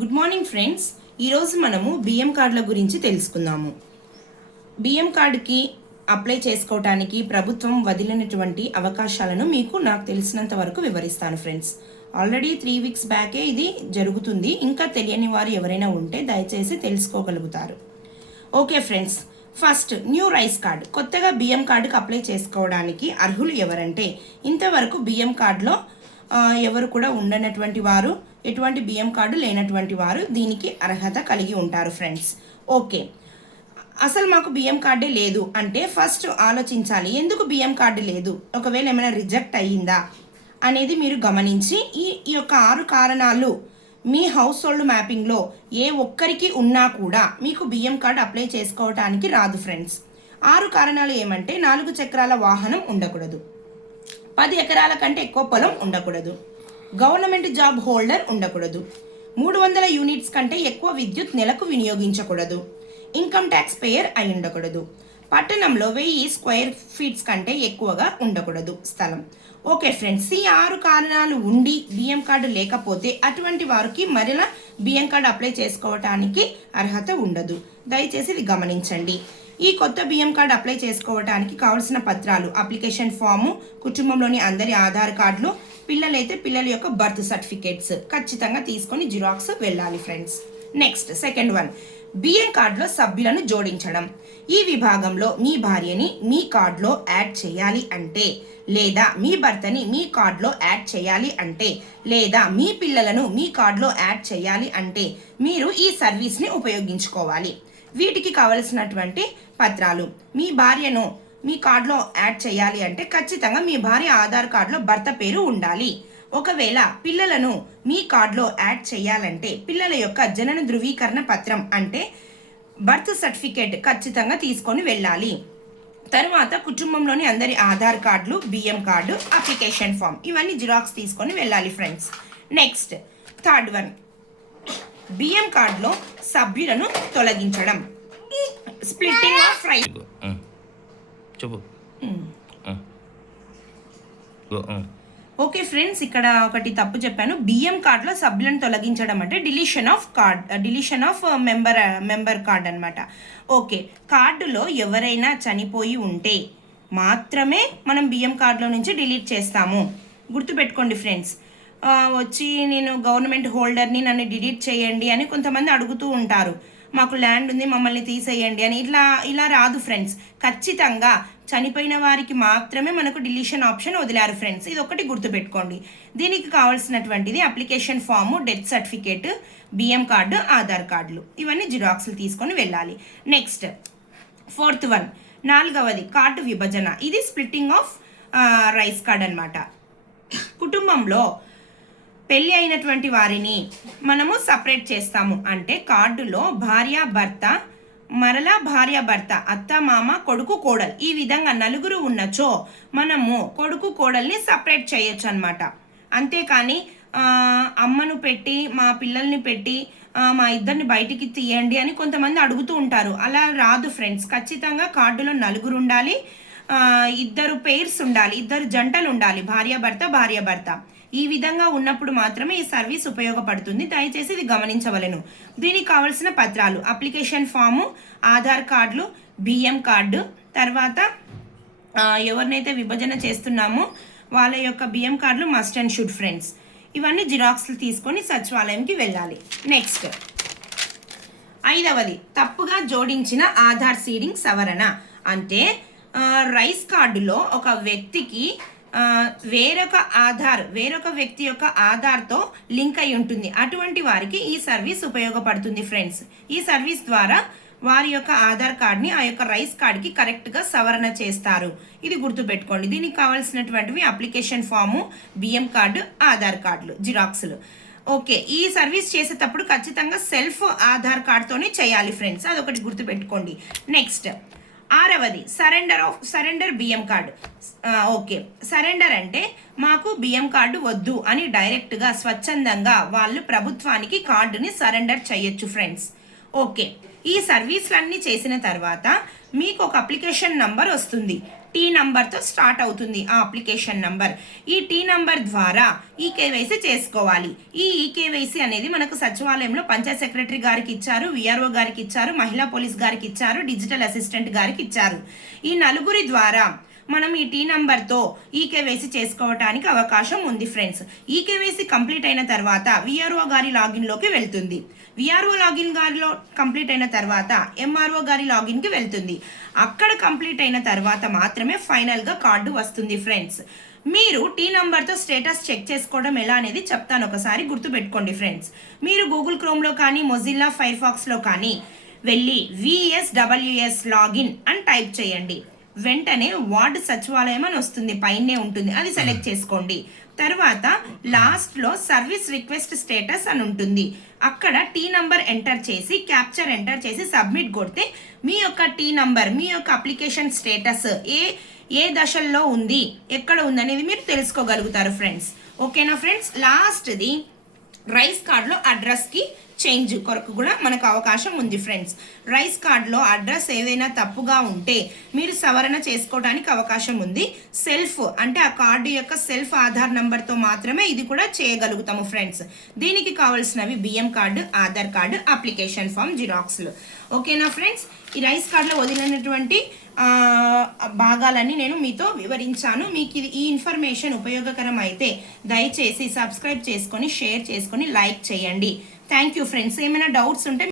Good morning friends. ఈరోజు మనము బియ్యం కార్డుల గురించి తెలుసుకుందాము. బియ్యం కార్డుకి అప్లై చేసుకోవటానికి ప్రభుత్వం వదిలినటువంటి అవకాశాలను నాకు తెలిసినంత వరకు వివరిస్తాను ఫ్రెండ్స్. ఆల్రెడీ 3 వీక్స్ బ్యాకే ఇది జరుగుతుంది. ఇంకా తెలియని వారు ఎవరైనా ఉంటే దయచేసి తెలుసుకోగలుగుతారు. Okay friends, first new rice card. కొత్తగా బియ్యం కార్డుకి అప్లై చేసుకోవడానికి అర్హులు ఎవరంటే ఇంతవరకు బియ్యం కార్డులో ఎవరు కూడా ఉండనటువంటి వారు, ఎటువంటి బియ్యం కార్డు లేనటువంటి వారు దీనికి అర్హత కలిగి ఉంటారు ఫ్రెండ్స్. ఓకే, అసలు మాకు బియ్యం కార్డే లేదు అంటే ఫస్ట్ ఆలోచించాలి, ఎందుకు బియ్యం కార్డు లేదు, ఒకవేళ ఏమైనా రిజెక్ట్ అయ్యిందా అనేది మీరు గమనించి ఈ యొక్క 6 కారణాలు మీ హౌస్ హోల్డ్ మ్యాపింగ్లో ఏ ఒక్కరికి ఉన్నా కూడా మీకు బియ్యం కార్డు అప్లై చేసుకోవటానికి రాదు ఫ్రెండ్స్. 6 కారణాలు ఏమంటే 4 చక్రాల వాహనం ఉండకూడదు, 10 ఎకరాల కంటే ఎక్కువ పొలం ఉండకూడదు, గవర్నమెంట్ జాబ్ హోల్డర్ ఉండకూడదు, 300 యూనిట్స్ కంటే ఎక్కువ విద్యుత్ నెలకు వినియోగించకూడదు, ఇన్కమ్ ట్యాక్స్ పేయర్ అయి ఉండకూడదు, పట్టణంలో 1000 స్క్వేర్ ఫీట్స్ కంటే ఎక్కువగా ఉండకూడదు స్థలం. ఓకే ఫ్రెండ్స్, ఈ 6 కారణాలు ఉండి బియ్యం కార్డు లేకపోతే అటువంటి వారికి మరలా బియ్యం కార్డు అప్లై చేసుకోవటానికి అర్హత ఉండదు. దయచేసి ఇది గమనించండి. ఈ కొత్త బియ్యం కార్డు అప్లై చేసుకోవడానికి కావాల్సిన పత్రాలు: అప్లికేషన్ ఫాము, కుటుంబంలోని అందరి ఆధార్ కార్డులు, పిల్లలైతే పిల్లల యొక్క బర్త్ సర్టిఫికేట్స్ ఖచ్చితంగా తీసుకొని జిరాక్స్ వెళ్ళాలి ఫ్రెండ్స్. నెక్స్ట్ సెకండ్ వన్, బియ్యం కార్డులో సభ్యులను జోడించడం. ఈ విభాగంలో మీ భార్యని మీ కార్డులో యాడ్ చేయాలి అంటే, లేదా మీ భర్తని మీ కార్డులో యాడ్ చేయాలి అంటే, లేదా మీ పిల్లలను మీ కార్డులో యాడ్ చేయాలి అంటే మీరు ఈ సర్వీస్ని ఉపయోగించుకోవాలి. వీటికి కావలసినటువంటి పత్రాలు: మీ భార్యను మీ కార్డులో యాడ్ చేయాలి అంటే ఖచ్చితంగా మీ భార్య ఆధార్ కార్డులో భర్త పేరు ఉండాలి. ఒకవేళ పిల్లలను మీ కార్డులో యాడ్ చేయాలంటే పిల్లల యొక్క జనన ధృవీకరణ పత్రం అంటే బర్త్ సర్టిఫికేట్ ఖచ్చితంగా తీసుకొని వెళ్ళాలి. తర్వాత కుటుంబంలోని అందరి ఆధార్ కార్డులు, బియ్యం కార్డు, అప్లికేషన్ ఫామ్ ఇవన్నీ జిరాక్స్ తీసుకొని వెళ్ళాలి ఫ్రెండ్స్. నెక్స్ట్ థర్డ్ వన్, బియ్యం కార్డులో సభ్యులను తొలగించడం, splitting of right. Okay friends, ఇక్కడ ఒకటి తప్పు చెప్పాను. బియ్యం కార్డులో సభ్యులను తొలగించడం అంటే డిలీషన్ ఆఫ్ మెంబర్ కార్డ్ అనమాట. ఓకే, కార్డులో ఎవరైనా చనిపోయి ఉంటే మాత్రమే మనం బియ్యం కార్డులో నుంచి డిలీట్ చేస్తాము. గుర్తుపెట్టుకోండి ఫ్రెండ్స్. వచ్చి నేను గవర్నమెంట్ హోల్డర్ని, నన్ను డిలీట్ చేయండి అని కొంతమంది అడుగుతూ ఉంటారు. మాకు ల్యాండ్ ఉంది, మమ్మల్ని తీసేయండి అని. ఇలా రాదు ఫ్రెండ్స్. ఖచ్చితంగా చనిపోయిన వారికి మాత్రమే మనకు డిలీషన్ ఆప్షన్ వదిలారు ఫ్రెండ్స్. ఇది ఒకటి గుర్తుపెట్టుకోండి. దీనికి కావాల్సినటువంటిది అప్లికేషన్ ఫాము, డెత్ సర్టిఫికేట్, బియ్యం కార్డు, ఆధార్ కార్డులు ఇవన్నీ జిరాక్స్లు తీసుకొని వెళ్ళాలి. నెక్స్ట్ ఫోర్త్ వన్, 4వది కార్డు విభజన. ఇది స్ప్లిట్టింగ్ ఆఫ్ రైస్ కార్డ్ అనమాట. కుటుంబంలో పెళ్ళి అయినటువంటి వారిని మనము సపరేట్ చేస్తాము అంటే కార్డులో భార్యాభర్త, మరలా భార్యాభర్త, అత్త మామ, కొడుకు కోడలు ఈ విధంగా 4 ఉన్నచో మనము కొడుకు కోడల్ని సపరేట్ చేయొచ్చు అనమాట. అంతేకాని అమ్మను పెట్టి మా పిల్లల్ని పెట్టి మా ఇద్దరిని బయటికి తీయండి అని కొంతమంది అడుగుతూ ఉంటారు. అలా రాదు ఫ్రెండ్స్. ఖచ్చితంగా కార్డులో 4 ఉండాలి, 2 పెయిర్స్ ఉండాలి, 2 జంటలు ఉండాలి, భార్యాభర్త. ఈ విధంగా ఉన్నప్పుడు మాత్రమే ఈ సర్వీస్ ఉపయోగపడుతుంది. దయచేసి ఇది గమనించవలెను. దీనికి కావలసిన పత్రాలు: అప్లికేషన్ ఫాము, ఆధార్ కార్డులు, బియ్యం కార్డు, తర్వాత ఎవరినైతే విభజన చేస్తున్నామో వాళ్ళ యొక్క బియ్యం కార్డులు మస్ట్ అండ్ షుడ్ ఫ్రెండ్స్. ఇవన్నీ జిరాక్స్లు తీసుకొని సచివాలయంకి వెళ్ళాలి. నెక్స్ట్ 5వది, తప్పుగా జోడించిన ఆధార్ సీడింగ్ సవరణ. అంటే రైస్ కార్డులో ఒక వ్యక్తికి వేరొక వ్యక్తి యొక్క ఆధార్తో లింక్ అయి ఉంటుంది. అటువంటి వారికి ఈ సర్వీస్ ఉపయోగపడుతుంది ఫ్రెండ్స్. ఈ సర్వీస్ ద్వారా వారి యొక్క ఆధార్ కార్డ్ని ఆ యొక్క రైస్ కార్డ్కి కరెక్ట్గా సవరణ చేస్తారు. ఇది గుర్తుపెట్టుకోండి. దీనికి కావాల్సినటువంటివి అప్లికేషన్ ఫాము, బియ్యం కార్డు, ఆధార్ కార్డులు, జిరాక్స్లు. ఓకే, ఈ సర్వీస్ చేసేటప్పుడు ఖచ్చితంగా సెల్ఫ్ ఆధార్ కార్డ్తోనే చేయాలి ఫ్రెండ్స్. అదొకటి గుర్తుపెట్టుకోండి. నెక్స్ట్ 6వది, సరెండర్ బియ్యం కార్డు. ఓకే, సరెండర్ అంటే మాకు బియ్యం కార్డు వద్దు అని డైరెక్ట్గా స్వచ్ఛందంగా వాళ్ళు ప్రభుత్వానికి కార్డుని సరెండర్ చేయొచ్చు ఫ్రెండ్స్. ఓకే, ఈ సర్వీస్లన్నీ చేసిన తర్వాత మీకు ఒక అప్లికేషన్ నంబర్ వస్తుంది. టీ నంబర్తో స్టార్ట్ అవుతుంది ఆ అప్లికేషన్ నంబర్. ఈ టీ నంబర్ ద్వారా ఈకేవైసీ చేసుకోవాలి. ఈ ఈకేవైసీ అనేది మనకు సచివాలయంలో పంచాయత్ సెక్రటరీ గారికి ఇచ్చారు, విఆర్ఓ గారికి ఇచ్చారు, మహిళా పోలీస్ గారికి ఇచ్చారు, డిజిటల్ అసిస్టెంట్ గారికి ఇచ్చారు. ఈ నలుగురి ద్వారా మనం ఈ టీ నంబర్తో ఈకేవైసీ చేసుకోవడానికి అవకాశం ఉంది ఫ్రెండ్స్. ఈకేవైసీ కంప్లీట్ అయిన తర్వాత విఆర్ఓ గారి లాగిన్లోకి వెళ్తుంది. విఆర్ఓ లాగిన్ గారిలో కంప్లీట్ అయిన తర్వాత ఎంఆర్ఓ గారి లాగిన్కి వెళ్తుంది. అక్కడ కంప్లీట్ అయిన తర్వాత మాత్రమే ఫైనల్గా కార్డు వస్తుంది ఫ్రెండ్స్. మీరు టీ నంబర్తో స్టేటస్ చెక్ చేసుకోవడం ఎలా అనేది చెప్తాను, ఒకసారి గుర్తుపెట్టుకోండి ఫ్రెండ్స్. మీరు గూగుల్ క్రోమ్లో కానీ మొజిల్లా ఫైర్ ఫాక్స్లో కానీ వెళ్ళి VSWS లాగిన్ అని టైప్ చేయండి. వెంటనే వార్డు సచివాలయం అని వస్తుంది, పైనే ఉంటుంది, అది సెలెక్ట్ చేసుకోండి. తర్వాత లాస్ట్లో సర్వీస్ రిక్వెస్ట్ స్టేటస్ అని ఉంటుంది. అక్కడ టీ నంబర్ ఎంటర్ చేసి క్యాప్చర్ ఎంటర్ చేసి సబ్మిట్ కొడితే మీ యొక్క టీ నంబర్, మీ యొక్క అప్లికేషన్ స్టేటస్ ఏ దశల్లో ఉంది, ఎక్కడ ఉంది అనేది మీరు తెలుసుకోగలుగుతారు ఫ్రెండ్స్. ఓకేనా ఫ్రెండ్స్. లాస్ట్ది రైస్ కార్డులో అడ్రస్కి చేంజ్ కొరకు కూడా మనకు అవకాశం ఉంది ఫ్రెండ్స్. రైస్ కార్డులో అడ్రస్ ఏదైనా తప్పుగా ఉంటే మీరు సవరణ చేసుకోవడానికి అవకాశం ఉంది. సెల్ఫ్ అంటే ఆ కార్డు యొక్క సెల్ఫ్ ఆధార్ నంబర్తో మాత్రమే ఇది కూడా చేయగలుగుతాము ఫ్రెండ్స్. దీనికి కావాల్సినవి బియ్యం card, Aadhaar card, application form, జిరాక్స్లు. ఓకేనా ఫ్రెండ్స్. ఈ రైస్ కార్డులో వదిలినటువంటి భాగాలన్నీ నేను మీతో వివరించాను. మీకు ఈ ఇన్ఫర్మేషన్ ఉపయోగకరం అయితే దయచేసి సబ్స్క్రైబ్ చేసుకొని, షేర్ చేసుకొని, లైక్ చేయండి. Thank you friends. ఏమైనా డౌట్స్ ఉంటే